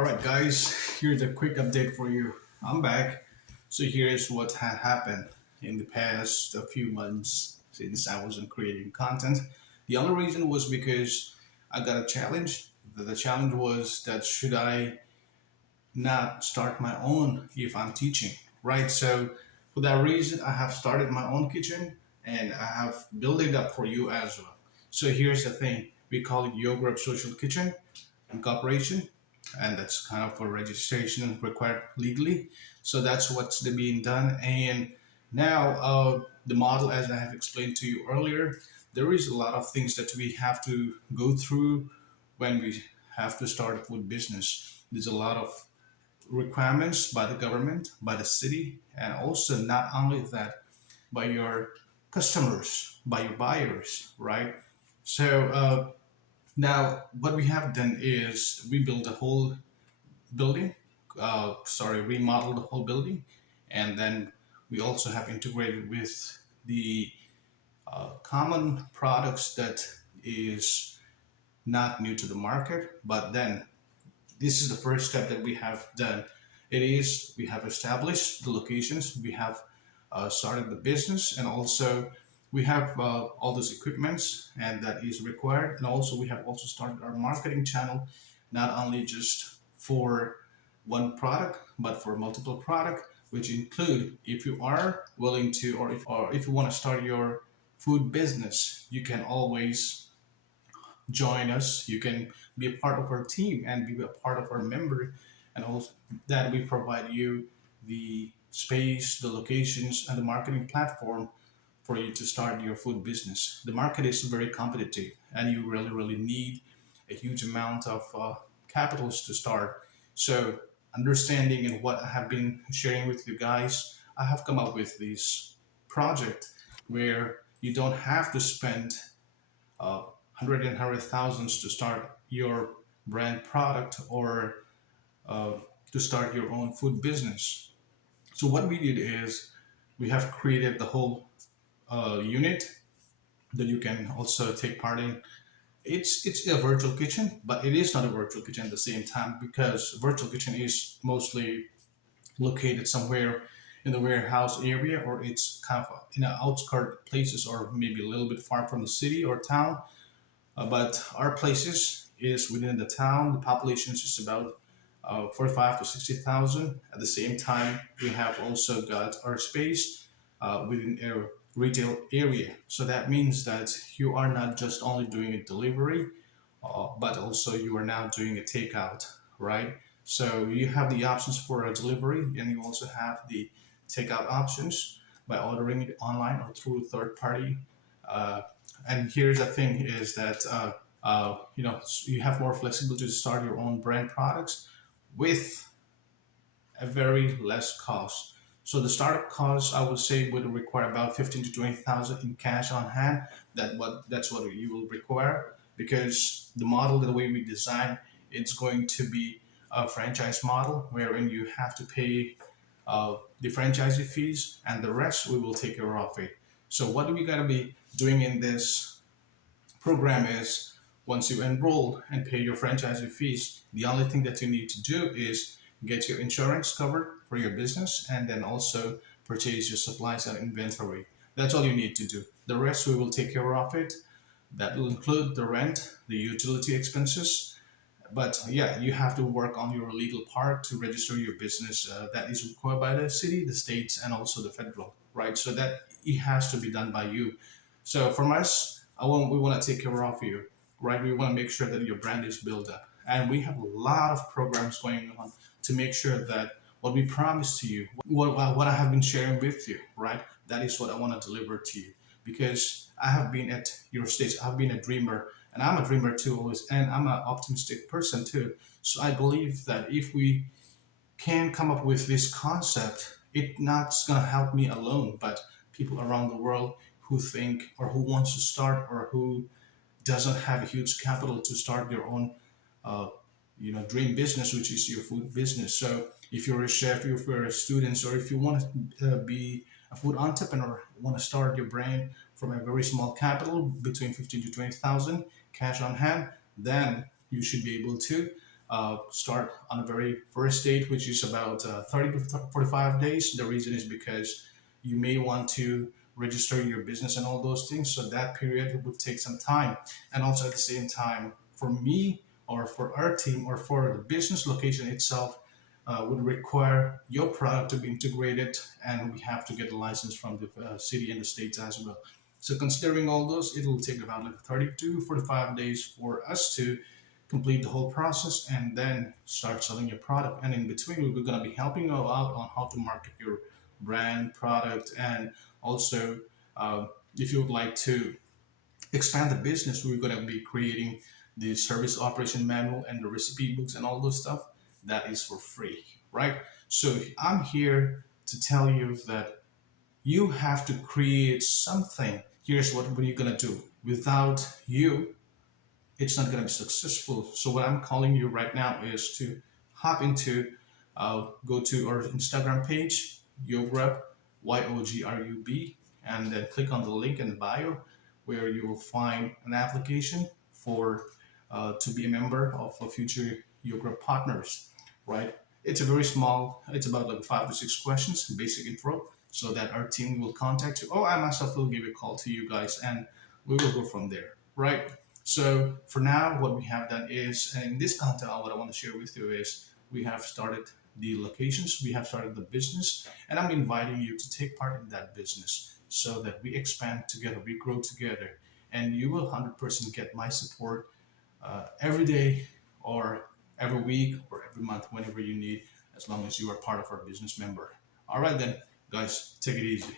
All right, guys, here's a quick update for you. I'm back. So here's what had happened in the past a few months since I wasn't creating content. The only reason was because I got a challenge. The challenge was that should I not start my own if I'm teaching, right? So for that reason, I have started my own kitchen and I have built it up for you as well. So here's the thing: we call it Yogurt Social Kitchen Incorporation, and that's kind of a registration required legally. So that's what's being done. And now, the model, as I have explained to you earlier, there is a lot of things that we have to go through when we have to start a food business. There's a lot of requirements by the government, by the city, and also not only that, by your customers, by your buyers, right? So now what we have done is we built a whole building, remodel the whole building, and then we also have integrated with the common products that is not new to the market. But then this is the first step that we have done. It is we have established the locations, we have started the business, and also we have all those equipments and that is required, and also we have also started our marketing channel, not only just for one product but for multiple product, which include if you are willing to, or if you want to start your food business, you can always join us. You can be a part of our team and be a part of our member, and also that we provide you the space, the locations, and the marketing platform for you to start your food business. The market is very competitive, and you really, really need a huge amount of capitals to start. So, understanding and what I have been sharing with you guys, I have come up with this project where you don't have to spend hundred thousands to start your brand product or to start your own food business. So what we did is we have created the whole unit that you can also take part in. It's a virtual kitchen, but it is not a virtual kitchen at the same time, because virtual kitchen is mostly located somewhere in the warehouse area, or it's kind of in the outskirt places, or maybe a little bit far from the city or town. But our places is within the town. The population is just about 45 to 60,000. At the same time, we have also got our space within a retail area. So that means that you are not just only doing a delivery, but also you are now doing a takeout, right? So you have the options for a delivery, and you also have the takeout options by ordering it online or through a third party. Uh, and here's the thing: is that you have more flexibility to start your own brand products with a very less cost. So the startup cost, I would say, would require about 15 to 20,000 in cash on hand. That's what you will require, because the model, the way we design, it's going to be a franchise model wherein you have to pay the franchisee fees, and the rest we will take care of it. So what we gotta be doing in this program is, once you enroll and pay your franchisee fees, the only thing that you need to do is get your insurance covered for your business, and then also purchase your supplies and inventory. That's all you need to do. The rest we will take care of it. That will include the rent, the utility expenses. But yeah, you have to work on your legal part to register your business. That is required by the city, the states, and also the federal, right? So that it has to be done by you. So from us, we want to take care of you, right? We want to make sure that your brand is built up, and we have a lot of programs going on to make sure that what we promise to you, what I have been sharing with you, right? That is what I want to deliver to you, because I have been at your stage. I've been a dreamer, and I'm a dreamer too, always, and I'm an optimistic person too. So I believe that if we can come up with this concept, it not going to help me alone, but people around the world who think or who wants to start, or who doesn't have a huge capital to start their own uh, dream business, which is your food business. So if you're a chef, if you're a student, or if you want to be a food entrepreneur, want to start your brand from a very small capital between 15 to 20,000 cash on hand, then you should be able to. start on the very first date, which is about 30 to 45 days. The reason is because you may want to register your business and all those things. So that period would take some time. And also at the same time, for me or for our team or for the business location itself, would require your product to be integrated, and we have to get a license from the city and the states as well. So considering all those, it will take about like 30 to 45 days for us to complete the whole process and then start selling your product. And in between, we're going to be helping you out on how to market your brand, product, and also if you would like to expand the business, we're going to be creating the service operation manual and the recipe books and all those stuff. That is for free, right? So I'm here to tell you that you have to create something. Here's what you're going to do. Without you, it's not going to be successful. So what I'm calling you right now is to hop into, go to our Instagram page, Yogrub, Yogrub, and then click on the link in the bio where you will find an application for to be a member of a future Yogrub partners, right? It's a very small, it's about like 5 to 6 questions, basic intro, so that our team will contact you. Oh, I myself will give a call to you guys and we will go from there, right? So for now, what we have done is, and in this content, what I want to share with you is we have started the locations, we have started the business, and I'm inviting you to take part in that business so that we expand together, we grow together, and you will 100% get my support every day or every week or every month, whenever you need, as long as you are part of our business member. All right, then, guys, take it easy.